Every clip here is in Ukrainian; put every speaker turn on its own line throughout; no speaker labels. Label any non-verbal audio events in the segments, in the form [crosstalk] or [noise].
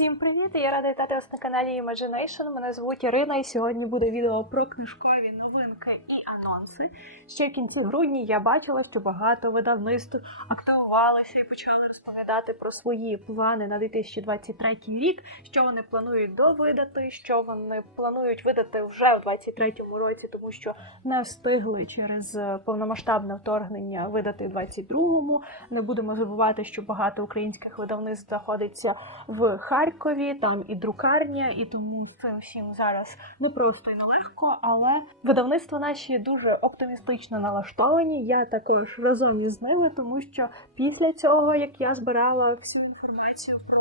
Всім привіт! Я рада вітати вас на каналі Imagination. Мене звуть Ірина, і сьогодні буде відео про книжкові новинки і анонси. Ще в кінці грудня я бачила, що багато видавництв активувалися і почали розповідати про свої плани на 2023 рік, що вони планують довидати, що вони планують видати вже в 2023 році, тому що не встигли через повномасштабне вторгнення видати в 2022. Не будемо забувати, що багато українських видавництв знаходиться в Харкові, там і друкарня, і тому з цим всім зараз не просто і нелегко, але видавництва наші дуже оптимістично налаштовані. Я також разом із ними, тому що після цього, як я збирала всю інформацію про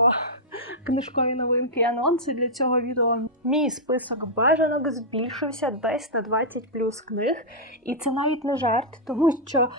[laughs] книжкові новинки і анонси для цього відео, мій список бажанок збільшився десь на 20 плюс книг, і це навіть не жарт, тому що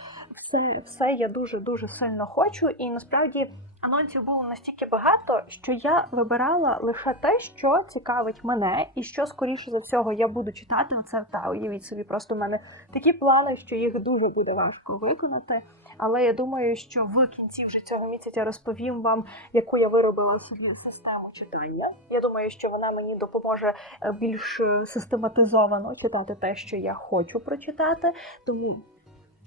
все, все я дуже дуже сильно хочу, і насправді. Анонсів було настільки багато, що я вибирала лише те, що цікавить мене, і що скоріше за всього я буду читати. Оце та уявіть собі, просто в мене такі плани, що їх дуже буде важко виконати. Але я думаю, що в кінці вже цього місяця розповім вам, яку я виробила собі систему читання. Я думаю, що вона мені допоможе е, більш е, систематизовано читати те, що я хочу прочитати. Тому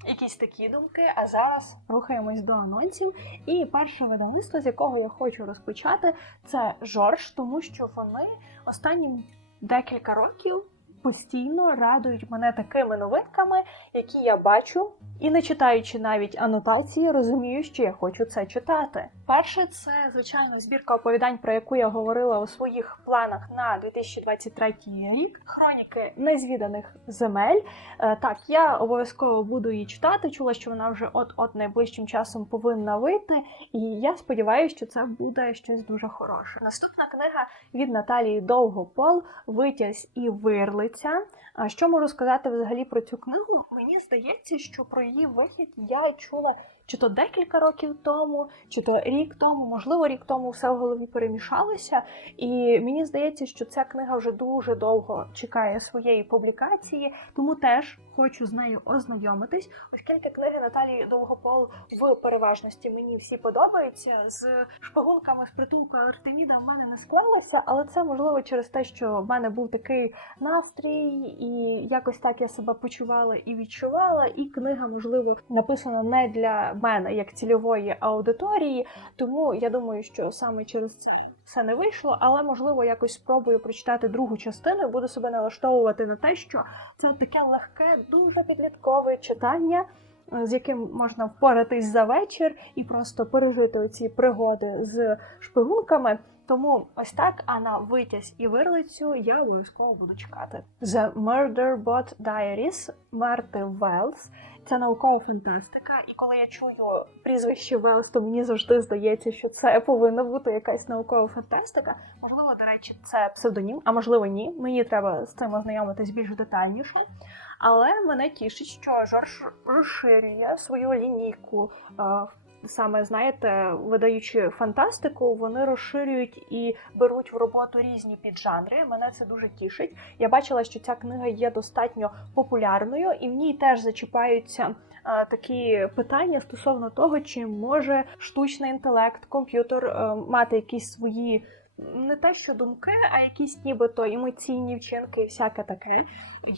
якісь такі думки. А зараз рухаємось до анонсів. І перше видавництво, з якого я хочу розпочати, це Жорж, тому що вони останні декілька років постійно радують мене такими новинками, які я бачу, і не читаючи навіть анотації, розумію, що я хочу це читати. Перше, це звичайно збірка оповідань, про яку я говорила у своїх планах на 2023 рік. Хроніки незвіданих земель. Е, Так, я обов'язково буду її читати. Чула, що вона вже от-от найближчим часом повинна вийти, і я сподіваюся, що це буде щось дуже хороше. Наступна книга від Наталії Довгопол Витязь і вирлиця. А що можу сказати взагалі про цю книгу? Мені здається, що про її вихід я чула чи то декілька років тому, чи то рік тому, можливо, рік тому все в голові перемішалося. І мені здається, що ця книга вже дуже довго чекає своєї публікації, тому теж хочу з нею ознайомитись, оскільки книги Наталії Довгопол в переважності мені всі подобаються. З шпигунками з притулку Артеміда в мене не склалося, але це можливо через те, що в мене був такий настрій, і якось так я себе почувала і відчувала. І книга, можливо, написана не для мене як цільової аудиторії, тому я думаю, що саме через це. Все не вийшло, але можливо якось спробую прочитати другу частину і буду себе налаштовувати на те, що це таке легке, дуже підліткове читання, е, з яким можна впоратись за вечір і просто пережити оці пригоди з шпигунками. Тому ось так, а на витязь і вирлицю я обов'язково буду чекати. The Murder Bot Diaries Марти Велс. Це наукова фантастика, і коли я чую прізвище Велс, то мені завжди здається, що це повинна бути якась наукова фантастика. Можливо, до речі, це псевдонім, а можливо, ні. Мені треба з цим ознайомитись більш детальніше. Але мене тішить, що Жорж розширює свою лінійку. е, Саме знаєте, видаючи фантастику, вони розширюють і беруть в роботу різні піджанри. Мене це дуже тішить. Я бачила, що ця книга є достатньо популярною, і в ній теж зачіпаються такі питання стосовно того, чи може штучний інтелект, комп'ютер е, мати якісь свої. Не те, що думки, а якісь нібито емоційні вчинки і всяке таке.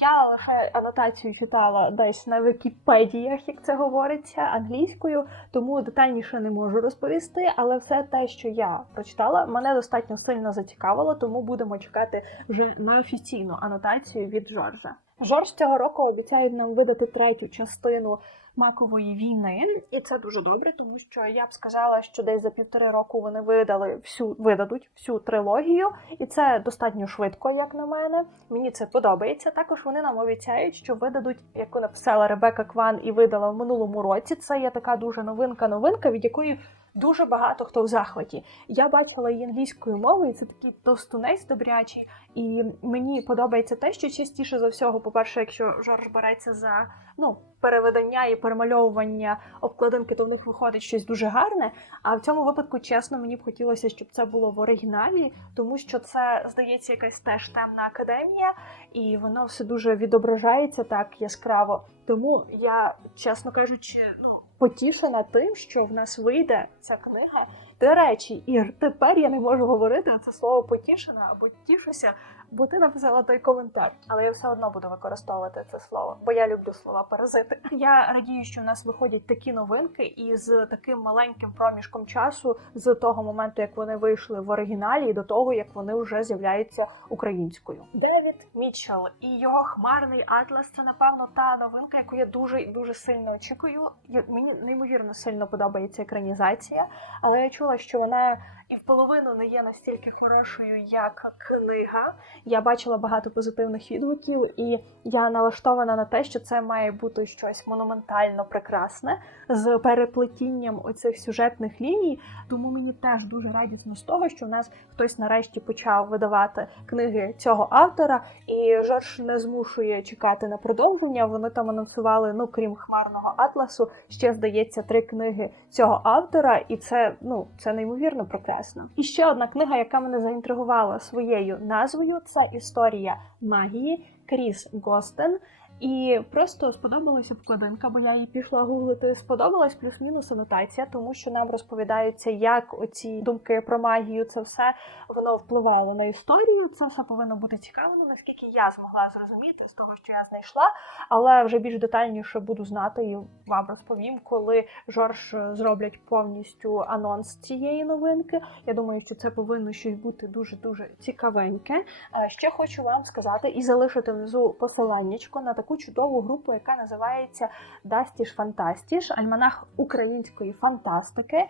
Я лише анотацію читала десь на Вікіпедіях, як це говориться, англійською, тому детальніше не можу розповісти. Але все те, що я прочитала, мене достатньо сильно зацікавило, тому будемо чекати вже на офіційну анотацію від Жоржа. Жорж цього року обіцяють нам видати третю частину макової війни, і це дуже добре, тому що я б сказала, що десь за півтори року вони видали всю видадуть всю трилогію, і це достатньо швидко, як на мене. Мені це подобається. Також вони нам обіцяють, що видадуть, яку написала Ребека Кван і видала в минулому році. Це є така дуже новинка-новинка, від якої дуже багато хто в захваті. Я бачила її англійською мовою, це такий товстунець добрячий. І мені подобається те, що частіше за всього, по-перше, якщо Жорж береться за ну переведення і перемальовування обкладинки, то в них виходить щось дуже гарне. А в цьому випадку, чесно, мені б хотілося, щоб це було в оригіналі, тому що це здається якась теж темна академія, і воно все дуже відображається так яскраво. Тому я, чесно кажучи, ну потішена тим, що в нас вийде ця книга, До речі, Ір, тепер я не можу говорити це слово потішена або тішуся, бо ти написала той коментар. Але я все одно буду використовувати це слово, бо я люблю слова паразити. Я радію, що в нас виходять такі новинки, і з таким маленьким проміжком часу з того моменту, як вони вийшли в оригіналі, і до того як вони вже з'являються українською. Девід Мітчелл і його хмарний атлас це напевно та новинка, яку я дуже дуже сильно очікую. Мені неймовірно сильно подобається екранізація, але я чула, що вона і в половину не є настільки хорошою, як книга. Я бачила багато позитивних відгуків, і я налаштована на те, що це має бути щось монументально прекрасне з переплетінням оцих сюжетних ліній. Тому мені теж дуже радісно з того, що в нас хтось нарешті почав видавати книги цього автора, і Жорж не змушує чекати на продовження. Вони там анонсували, ну крім хмарного атласу, ще здається три книги цього автора, і це ну це неймовірно прекрасно. І ще одна книга, яка мене заінтригувала своєю назвою, це історія магії Кріс Гостен. І просто сподобалася обкладинка, бо я її пішла гуглити. Сподобалась плюс-мінус анотація, тому що нам розповідається, як оці думки про магію, це все воно впливало на історію. Це все повинно бути цікаво, ну, наскільки я змогла зрозуміти з того, що я знайшла. Але вже більш детальніше буду знати і вам розповім, коли Жорж зроблять повністю анонс цієї новинки. Я думаю, що це повинно щось бути дуже дуже цікавеньке. Ще хочу вам сказати і залишити внизу посиланнячко на таку чудову групу, яка називається Дастіш Фантастіш, альманах української фантастики. Е,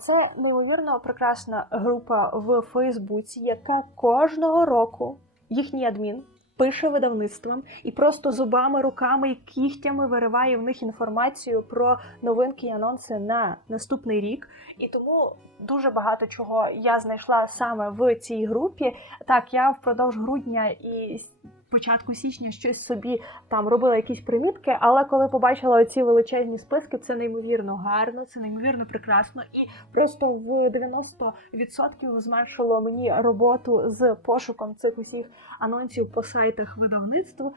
Це неймовірно прекрасна група в Фейсбуці, яка кожного року їхній адмін пише видавництвам і просто зубами, руками і кігтями вириває в них інформацію про новинки і анонси на наступний рік. І тому дуже багато чого я знайшла саме в цій групі. Так, я впродовж грудня і початку січня щось собі там робила якісь примітки, але коли побачила оці величезні списки, це неймовірно гарно, це неймовірно прекрасно і просто в 90% зменшило мені роботу з пошуком цих усіх анонсів по сайтах видавництв, е,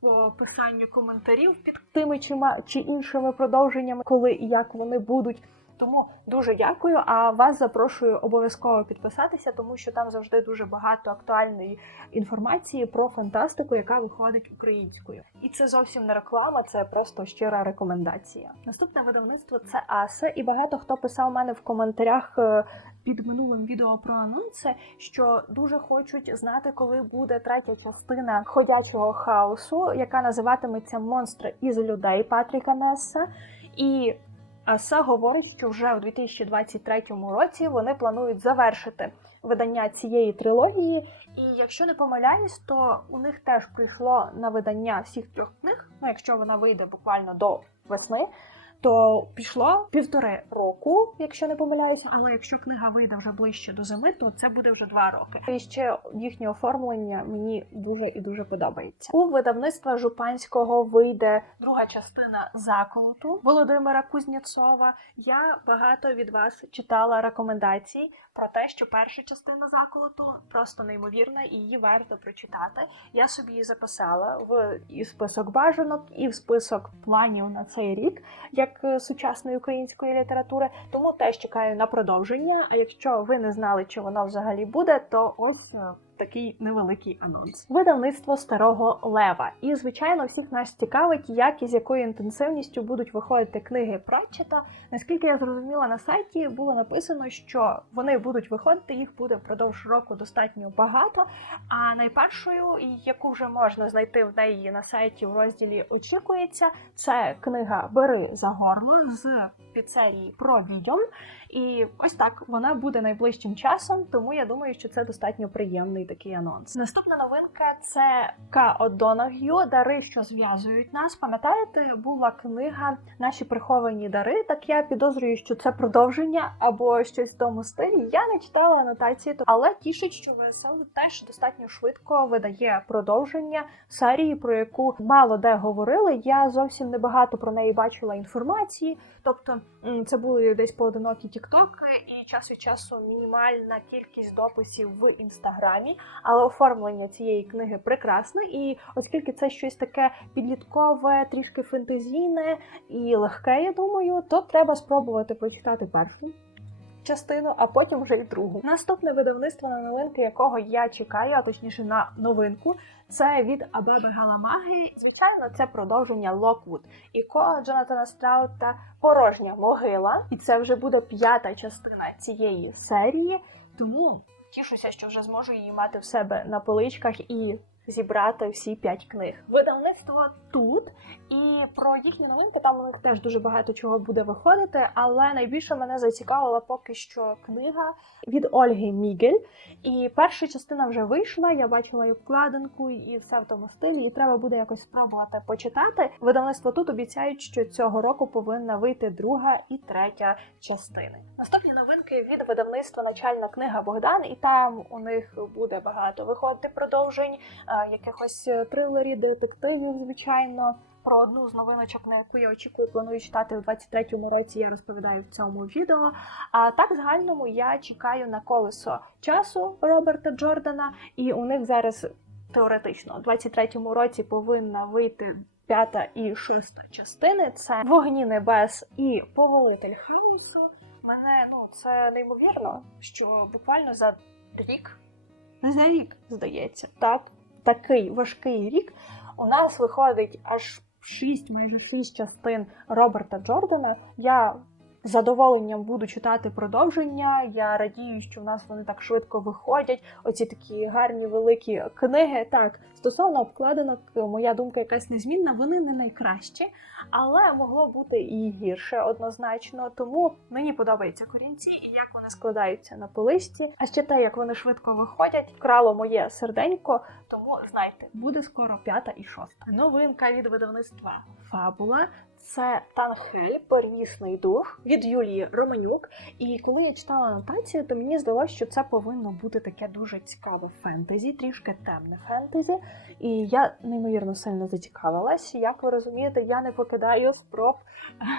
по писанню коментарів під тими чи, ма- чи іншими продовженнями, коли і як вони будуть. Тому дуже дякую. А вас запрошую обов'язково підписатися, тому що там завжди дуже багато актуальної інформації про фантастику, яка виходить українською. І це зовсім не реклама, це просто щира рекомендація. Наступне видавництво це Аса, і багато хто писав мене в коментарях. е, Під минулим відео про анонси, що дуже хочуть знати, коли буде третя частина ходячого хаосу, яка називатиметься Монстри із людей Патріка Несса. І Аса говорить, що вже у 2023 році вони планують завершити видання цієї трилогії. І якщо не помиляюсь, то у них теж прийшло на видання всіх трьох книг. Ну, якщо вона вийде буквально до весни, то пішло півтори року, якщо не помиляюся. Але якщо книга вийде вже ближче до зими, то це буде вже два роки. І ще їхнє оформлення мені дуже і дуже подобається. У видавництва Жупанського вийде друга частина заколоту Володимира Кузнєцова. Я багато від вас читала рекомендацій про те, що перша частина заколоту просто неймовірна і її варто прочитати. Я собі її записала в і список бажанок, і в список планів на цей рік, як е, сучасної української літератури. Тому теж чекаю на продовження. А якщо ви не знали, чи воно взагалі буде, то ось. Такий невеликий анонс. Видавництво старого лева. І звичайно, всіх нас цікавить, як і з якою інтенсивністю будуть виходити книги Пратчета. Наскільки я зрозуміла на сайті, було написано, що вони будуть виходити, їх буде впродовж року достатньо багато. А найпершою, яку вже можна знайти в неї на сайті в розділі Очікується, це книга Бери за горло з піцерії про відьом. І ось так вона буде найближчим часом, тому я думаю, що це достатньо приємний такий анонс. Наступна новинка це К. Одонаг'ю Дари, що зв'язують нас. Пам'ятаєте, була книга Наші приховані дари. Так я підозрюю, що це продовження або щось в тому стилі. Я не читала анотації, але тішить, що ВСЛ теж достатньо швидко видає продовження серії, про яку мало де говорили. Я зовсім небагато про неї бачила інформації. Тобто це були десь поодинокі тіктоки, і час від часу мінімальна кількість дописів в інстаграмі, але оформлення цієї книги прекрасне. І оскільки це щось таке підліткове, трішки фентезійне і легке, я думаю, то треба спробувати прочитати першу. Частину, а потім вже й другу. Наступне видавництво на новинки, якого я чекаю, а точніше на новинку, це від Абеби Галамаги. Звичайно, це продовження Локвуд і Ко Джонатана Страута Порожня могила. І це вже буде п'ята частина цієї серії. Тому тішуся, що вже зможу її мати в себе на поличках і зібрати всі п'ять книг. Видавництво тут, і про їхні новинки там у них теж дуже багато чого буде виходити. Але найбільше мене зацікавила поки що книга від Ольги Мігель. І перша частина вже вийшла. Я бачила і обкладинку, і все в тому стилі. І треба буде якось спробувати почитати. Видавництво тут обіцяють, що цього року повинна вийти друга і третя частини. Наступні новинки від видавництва Начальна книга Богдан, і там у них буде багато виходити продовжень, е, якихось трилерів, детективів, звичайно. Про одну з новиночок, на яку я очікую, планую читати у 23-му році. Я розповідаю в цьому відео. А так, в загальному я чекаю на колесо часу Роберта Джордана, і у них зараз теоретично у 23-му році повинна вийти п'ята і шоста частини. Це вогні небес і повелитель хаосу. Мене ну це неймовірно, що буквально за рік, не за рік, здається, так такий важкий рік. У нас виходить аж шість, майже шість частин Роберта Джордана. Я задоволенням буду читати продовження. Я радію, що в нас вони так швидко виходять. Оці такі гарні великі книги. Так, стосовно обкладинок, моя думка якась незмінна. Вони не найкращі, але могло бути і гірше однозначно. Тому мені подобаються корінці і як вони складаються на полисті. А ще те, як вони швидко виходять, вкрало моє серденько. Тому знайте, буде скоро п'ята і шоста. Новинка від видавництва Фабула. Це Танхель, Первісний дух від Юлії Романюк. І коли я читала анотацію, то мені здалося, що це повинно бути таке дуже цікаве фентезі, трішки темне фентезі. І я неймовірно сильно зацікавилась. Як ви розумієте, я не покидаю спроб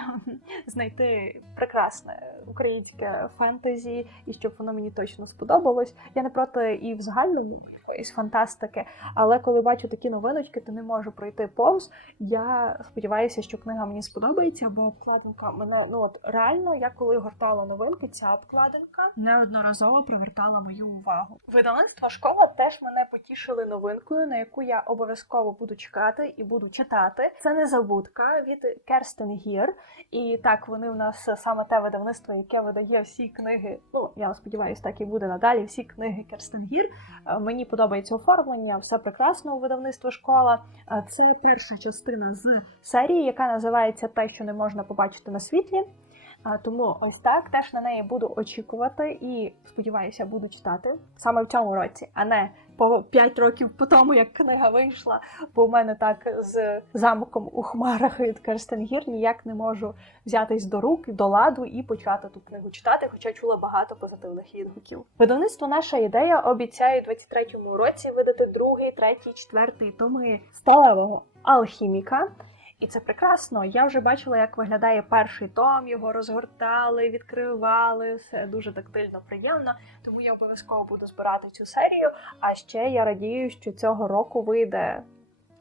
[laughs] знайти прекрасне українське фентезі, і щоб воно мені точно сподобалось. Я не проти і в загальному якоїсь фантастики, але коли бачу такі новиночки, то не можу пройти повз. Я сподіваюся, що книга мені сподобається, бо обкладинка мене ну от реально, я коли гортала новинки, ця обкладинка неодноразово привертала мою увагу. Видавництво школа теж мене потішили новинкою, на яку я обов'язково буду чекати і буду читати. Це незабудка від Керстен Гір. І так, вони в нас саме те видавництво, яке видає всі книги. Ну я сподіваюся, так і буде надалі. Всі книги Керстен Гір. Мені подобається оформлення, все прекрасно у видавництво школа. Це перша частина з серії, яка називається Те, що не можна побачити на світлі. Тому ось так теж на неї буду очікувати і сподіваюся, буду читати саме в цьому році, а не по 5 років по тому, як книга вийшла. Бо в мене так з замком у хмарах від Керстенгір ніяк не можу взятись до рук, до ладу і почати ту книгу читати, хоча чула багато позитивних відгуків. Видавництво наша ідея обіцяє у 23-му році видати другий, третій, четвертий томи сталевого алхіміка. І це прекрасно. Я вже бачила, як виглядає перший том. Його розгортали, відкривали. Все дуже тактильно приємно. Тому я обов'язково буду збирати цю серію. А ще я радію, що цього року вийде.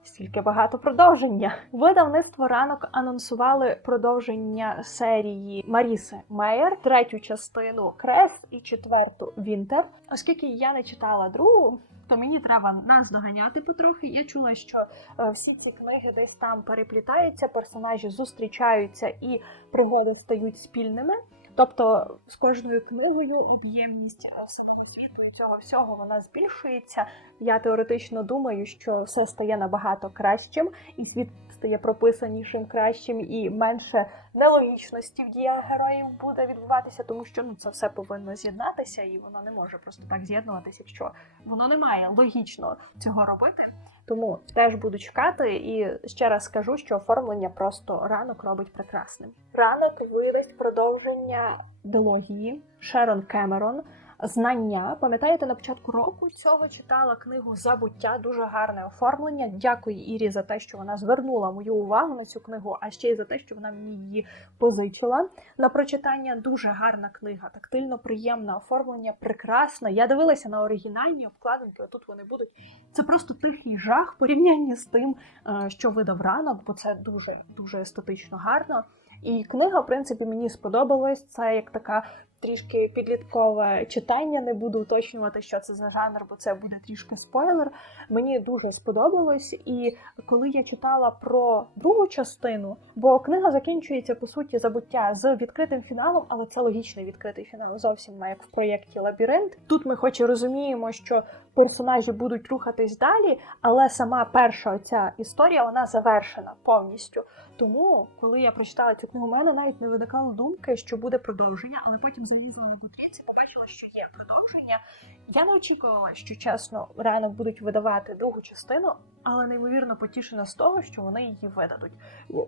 Стільки багато продовження. Видавництво ранок анонсували продовження серії Маріси Мейер, третю частину Крест і четверту Вінтер. Оскільки я не читала другу, то мені треба нас доганяти потрохи. Я чула, що е, всі ці книги десь там переплітаються, персонажі зустрічаються і пригоди стають спільними. Тобто з кожною книгою об'ємність е, світу і цього всього вона збільшується. Я теоретично думаю, що все стає набагато кращим, і світ стає прописанішим, кращим, і менше нелогічності в діях героїв буде відбуватися, тому що ну це все повинно з'єднатися, і воно не може просто так з'єднуватися, якщо воно не має логічно цього робити. Тому теж буду чекати і ще раз скажу, що оформлення просто ранок робить прекрасним. Ранок видасть продовження дилогії Шерон Кемерон. Знання, пам'ятаєте, на початку року цього читала книгу Забуття, дуже гарне оформлення. Дякую Ірі за те, що вона звернула мою увагу на цю книгу, а ще й за те, що вона мені її позичила. На прочитання дуже гарна книга, тактильно приємне оформлення, прекрасна. Я дивилася на оригінальні обкладинки. Отут вони будуть. Це просто тихий жах в порівнянні з тим, е, що видав ранок, бо це дуже дуже естетично гарно. І книга, в принципі, мені сподобалась. Це як така трішки підліткове читання. Не буду уточнювати, що це за жанр, бо це буде трішки спойлер. Мені дуже сподобалось. І коли я читала про другу частину, бо книга закінчується по суті забуття з відкритим фіналом, але це логічний відкритий фінал, зовсім не як в проєкті Лабіринт. Тут ми хоч і розуміємо, що персонажі будуть рухатись далі, але сама перша ця історія вона завершена повністю. Тому, коли я прочитала цю книгу, у мене навіть не виникало думки, що буде продовження, але потім залізла на побачила, що є продовження. Я не очікувала, що чесно ранок будуть видавати другу частину, але неймовірно потішена з того, що вони її видадуть.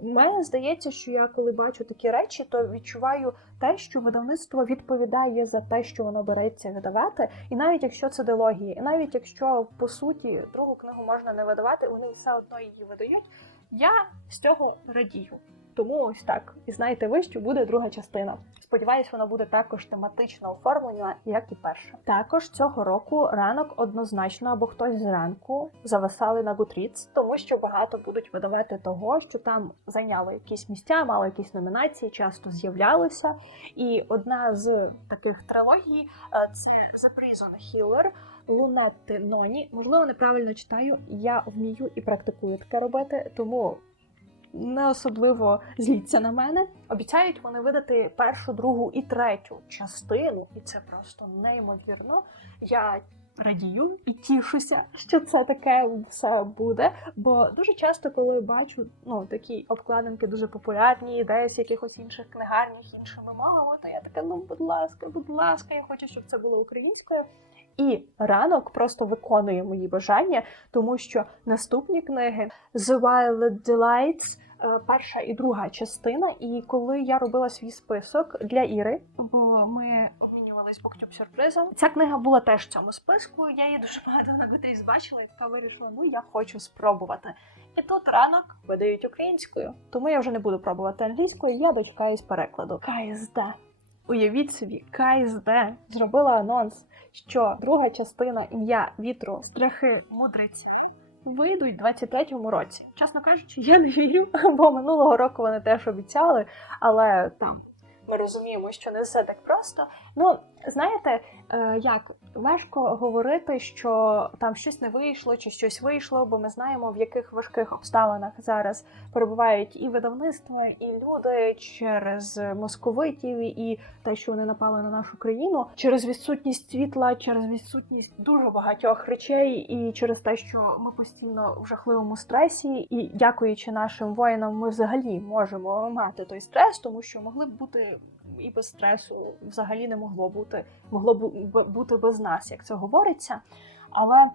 Мені здається, що я коли бачу такі речі, то відчуваю те, що видавництво відповідає за те, що воно береться видавати, і навіть якщо це дилогії, і навіть якщо по суті другу книгу можна не видавати, вони все одно її видають. Я з цього радію. Тому ось так. І знаєте ви, що буде друга частина. Сподіваюсь, вона буде також тематично оформлена, як і перша. Також цього року ранок однозначно або хтось зранку зависали на Goodreads, тому що багато будуть видавати того, що там зайняло якісь місця, мало якісь номінації, часто з'являлися. І одна з таких трилогій е, це The Prison Healer. Лунетти Ноні. Можливо, неправильно читаю. Я вмію і практикую таке робити, тому не особливо зліться на мене. Обіцяють вони видати першу, другу і третю частину, і це просто неймовірно. Я радію і тішуся, що це таке все буде. Бо дуже часто, коли бачу ну такі обкладинки дуже популярні, десь якихось інших книгарнях іншими мовами, то я така, ну будь ласка, будь ласка, я хочу, щоб це було українською. І ранок просто виконує мої бажання, тому що наступні книги The Wild Delights, е, перша і друга частина. І коли я робила свій список для Іри, бо ми обмінювались буктюб сюрпризом. Ця книга була теж в цьому списку. Я її дуже багато на Goodreads бачила, і така вирішила, ну я хочу спробувати. І тут ранок видають українською, тому я вже не буду пробувати англійською. Я дочекаюсь перекладу. КСД. Уявіть собі, КСД зробила анонс, що друга частина ім'я вітру страхи мудреці вийдуть у 23-му році. Чесно кажучи, я не вірю, [laughs] бо минулого року вони теж обіцяли, але там ми розуміємо, що не все так просто. Ну, знаєте, е, як важко говорити, що там щось не вийшло чи щось вийшло, бо ми знаємо, в яких важких обставинах зараз перебувають і видавництва, і люди через московитів, і те, що вони напали на нашу країну, через відсутність світла, через відсутність дуже багатьох речей, і через те, що ми постійно в жахливому стресі, і дякуючи нашим воїнам, ми взагалі можемо мати той стрес, тому що могли б бути і без стресу взагалі не могло бути, могло б бути без нас, як це говориться. Але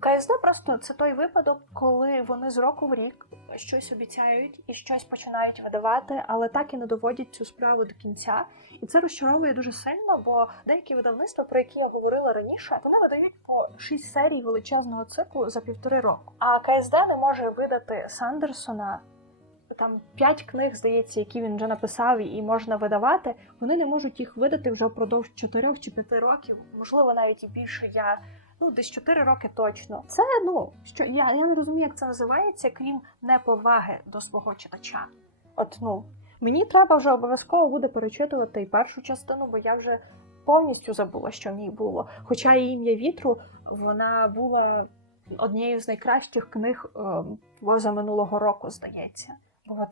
КСД просто це той випадок, коли вони з року в рік щось обіцяють і щось починають видавати, але так і не доводять цю справу до кінця. І це розчаровує дуже сильно, бо деякі видавництва, про які я говорила раніше, вони видають по 6 серій величезного циклу за півтори року. А КСД не може видати Сандерсона. Там п'ять книг, здається, які він вже написав і можна видавати. Вони не можуть їх видати вже впродовж 4 чи 5 років, можливо, навіть і більше. Я ну десь 4 роки точно. Це ну що я, я не розумію, як це називається, крім неповаги до свого читача. От ну мені треба вже обов'язково буде перечитувати і першу частину, бо я вже повністю забула, що в ній було. Хоча і ім'я вітру вона була однією з найкращих книг е, минулого року, здається.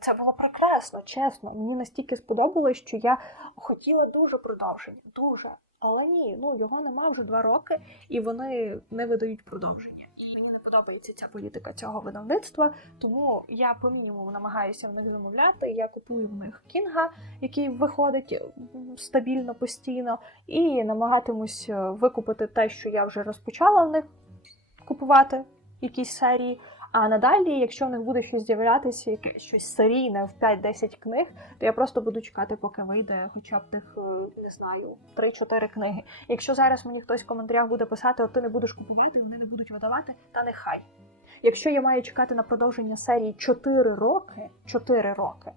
Це було прекрасно, чесно. Мені настільки сподобалось, що я хотіла дуже продовження. Дуже. Але ні, ну його нема вже два роки, і вони не видають продовження. І мені не подобається ця політика цього видавництва, тому я по мінімуму намагаюся в них замовляти. Я купую в них кінга, який виходить стабільно постійно, і намагатимусь викупити те, що я вже розпочала в них купувати якісь серії. А надалі, якщо в них буде щось з'являтися, яке щось серійне в 5-10 книг, то я просто буду чекати, поки вийде хоча б тих, не знаю, 3-4 книги. Якщо зараз мені хтось в коментарях буде писати, от ти не будеш купувати, вони не будуть видавати, та нехай. Якщо я маю чекати на продовження серії 4 роки, 4 роки,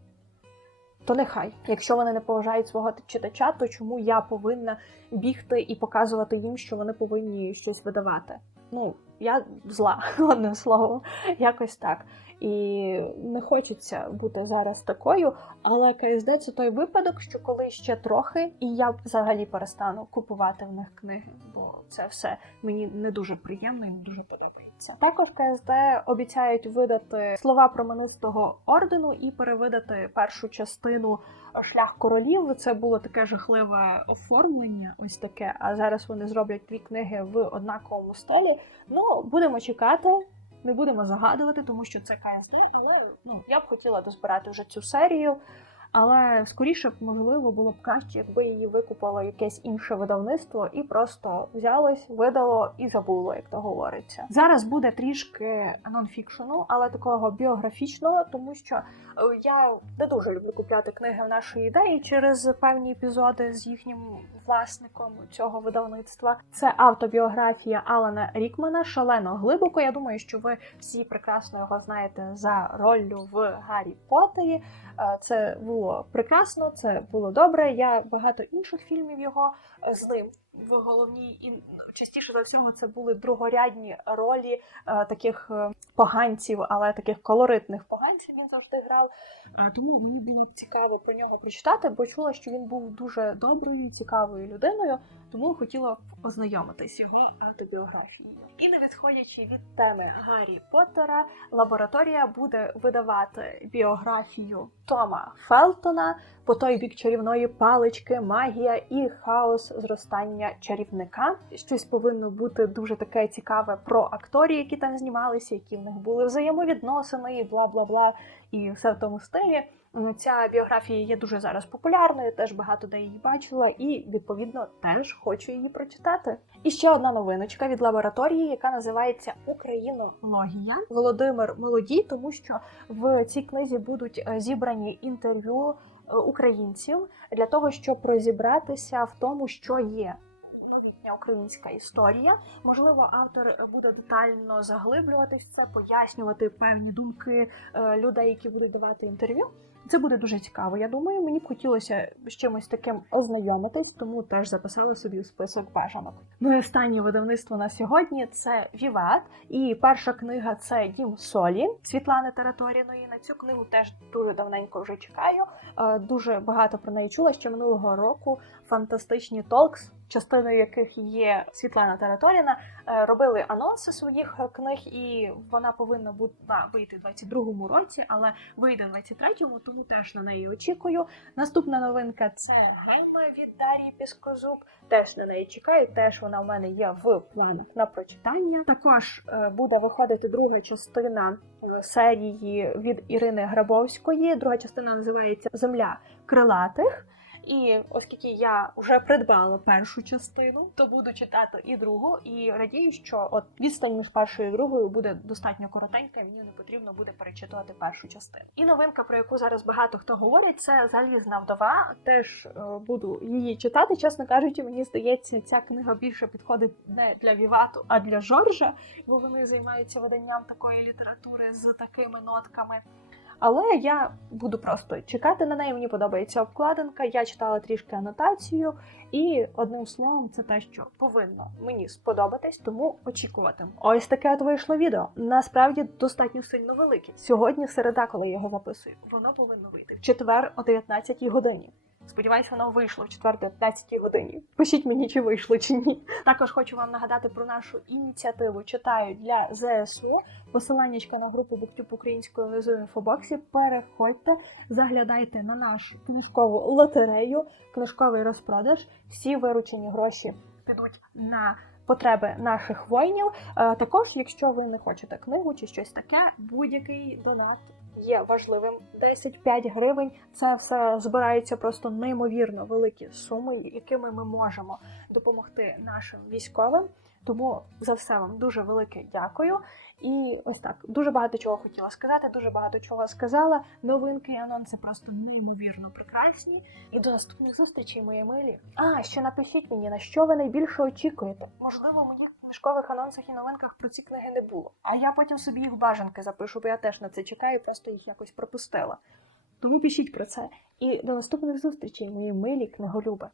то нехай. Якщо вони не поважають свого читача, то чому я повинна бігти і показувати їм, що вони повинні щось видавати? Ну, я зла, [laughs] одним словом, якось так. і не хочеться бути зараз такою. Але КСД це той випадок, що коли ще трохи, і я взагалі перестану купувати в них книги, бо це все мені не дуже приємно і не дуже подобається. Також КСД обіцяють видати слова променистого ордену і перевидати першу частину Шлях королів. Це було таке жахливе оформлення, ось таке. А зараз вони зроблять дві книги в однаковому стилі. Ну, будемо чекати. Не будемо загадувати, тому що це КСД, але ну я б хотіла дозбирати вже цю серію. Але скоріше б, можливо, було б краще, якби її викупило якесь інше видавництво і просто взялось, видало і забуло, як то говориться. Зараз буде трішки нонфікшену, але такого біографічного, тому що е, я не дуже люблю купляти книги в нашої ідеї через певні епізоди з їхнім власником цього видавництва. Це автобіографія Алана Рікмана шалено глибоко. Я думаю, що ви всі прекрасно його знаєте за роллю в Гаррі Поттері. Це було прекрасно, це було добре. Я багато інших фільмів його е, з ним в головній і частіше за всього це були другорядні ролі е, таких е, поганців, але таких колоритних поганців він завжди грав. Тому мені було цікаво про нього прочитати, бо чула, що він був дуже доброю і цікавою людиною, тому хотіла б ознайомитись з його автобіографією. І не відходячи від теми Гаррі Поттера, лабораторія буде видавати біографію Тома Фелтона по той бік чарівної палички, магія і хаос зростання чарівника. Щось повинно бути дуже таке цікаве про акторів, які там знімалися, які в них були взаємовідносини, і бла бла бла, і все в тому стилі. Ця біографія є дуже зараз популярною, теж багато де її бачила, і відповідно теж хочу її прочитати. І ще одна новиночка від лабораторії, яка називається Українологія. Володимир молодій, тому що в цій книзі будуть е, зібрані інтерв'ю е, українців для того, щоб розібратися в тому, що є. Українська історія. Можливо, автор буде детально заглиблюватись це, пояснювати певні думки е, людей, які будуть давати інтерв'ю. Це буде дуже цікаво. Я думаю, мені б хотілося з чимось таким ознайомитись, тому теж записала собі в список бажанок. Ну і останнє видавництво на сьогодні це Віват. І перша книга це Дім Солі Світлани Тераторіної. На цю книгу теж дуже давненько вже чекаю. Е, Дуже багато про неї чула ще минулого року. Фантастичні толкс, частиною яких є Світлана Тераторіна, е, робили анонси своїх е, книг, і вона повинна бути на, вийти в 22-му році, але вийде в 23-му, тому теж на неї очікую. Наступна новинка це Гема від Дарії Піскозуб. Теж на неї чекаю. Теж вона в мене є в планах на прочитання. Також е, буде виходити друга частина серії від Ірини Грабовської. Друга частина називається Земля крилатих. І оскільки я вже придбала першу частину, то буду читати і другу. І радію, що от відстань між першою і другою буде достатньо коротенька, і мені не потрібно буде перечитувати першу частину. І новинка, про яку зараз багато хто говорить, це залізна вдова. Теж е, буду її читати. Чесно кажучи, мені здається, ця книга більше підходить не для Вівату, а для Жоржа, бо вони займаються виданням такої літератури з такими нотками. Але я буду просто чекати на неї. Мені подобається обкладинка. Я читала трішки анотацію, і одним словом, це те, що повинно мені сподобатись, тому очікуватиму. Ось таке от вийшло відео. Насправді достатньо сильно велике. Сьогодні середа, коли я його описую, воно повинно вийти в четвер о 19 годині. Сподіваюсь, воно вийшло в 4-15 годині. Пишіть мені, чи вийшло, чи ні. Також хочу вам нагадати про нашу ініціативу Читаю для ЗСУ. Посиланнячка на групу BookTube українською внизу інфобоксі. Переходьте, заглядайте на нашу книжкову лотерею, книжковий розпродаж. Всі виручені гроші підуть на потреби наших воїнів. Е, Також, якщо ви не хочете книгу чи щось таке, будь-який донат є важливим. 10-5 гривень це все збирається просто неймовірно великі суми, якими ми можемо допомогти нашим військовим. Тому за все вам дуже велике дякую. І ось так дуже багато чого хотіла сказати, дуже багато чого сказала. Новинки і анонси просто неймовірно прекрасні. І до наступних зустрічей, мої милі. А ще напишіть мені, на що ви найбільше очікуєте. Можливо, моїх книжкових анонсах і новинках про ці книги не було. А я потім собі їх бажанки запишу, бо я теж на це чекаю, просто їх якось пропустила. Тому пишіть про це. І до наступних зустрічей, мої милі книголюби.